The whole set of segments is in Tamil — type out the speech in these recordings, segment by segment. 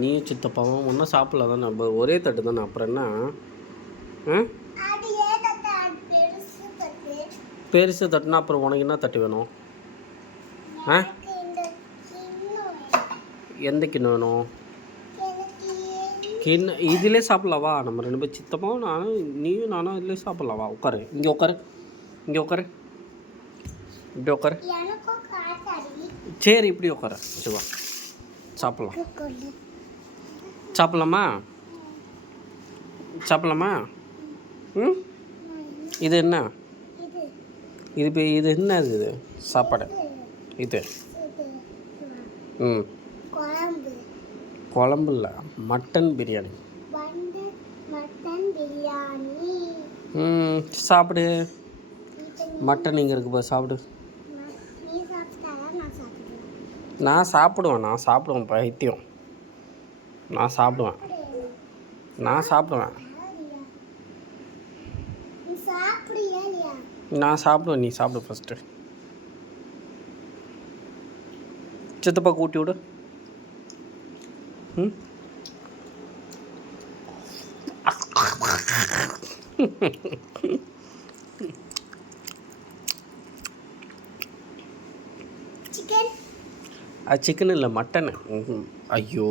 நீயும் சித்தப்பாவும் ஒன்றும் சாப்பிடல தானே, நம்ம ஒரே தட்டு தானே, அப்புறம் என்ன? பெருசு தட்டுனா அப்புறம் உனக்கு என்ன தட்டு வேணும்? எந்த கிண்ணம் வேணும்? கிண்ணம் இதிலே சாப்பிடலவா? நம்ம 2 பேர் சித்தப்பாவும் நானும் நீயும் நானும் இதிலே சாப்பிடலவா? உட்காரு, இங்கே உட்காரு, இங்கே உட்காரு, இப்படி உட்காரு. சரி, இப்படி உட்காரு. சிவா சாப்பிட்லாம். சாப்பிட்லாமா? சாப்பிட்லாமா? ம், இது என்ன? இது என்ன? இது சாப்பாடு. இது குழம்பு இல்லை, மட்டன் பிரியாணி. சாப்பிடு. மட்டன் இங்கே இருக்குப்பா, சாப்பிடு. நான் சாப்பிடுவேன் பைத்தியம். நான் சாப்பிடுவேன். நான் சாப்பிடுவேன். நீ சாப்பிடு ஃபஸ்ட்டு. சித்தப்பா கூட்டி விடு. அது சிக்கன் இல்லை, மட்டனு. ஐயோ,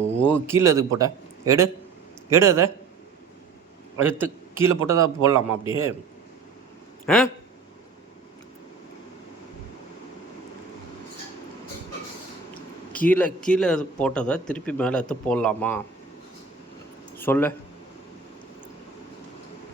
கீழே எதுக்கு போட்ட? எடு அதை எடுத்து கீழே போட்டதா போடலாமா அப்படியே? கீழே போட்டதை திருப்பி மேலே எடுத்து போடலாமா? சொல்லு.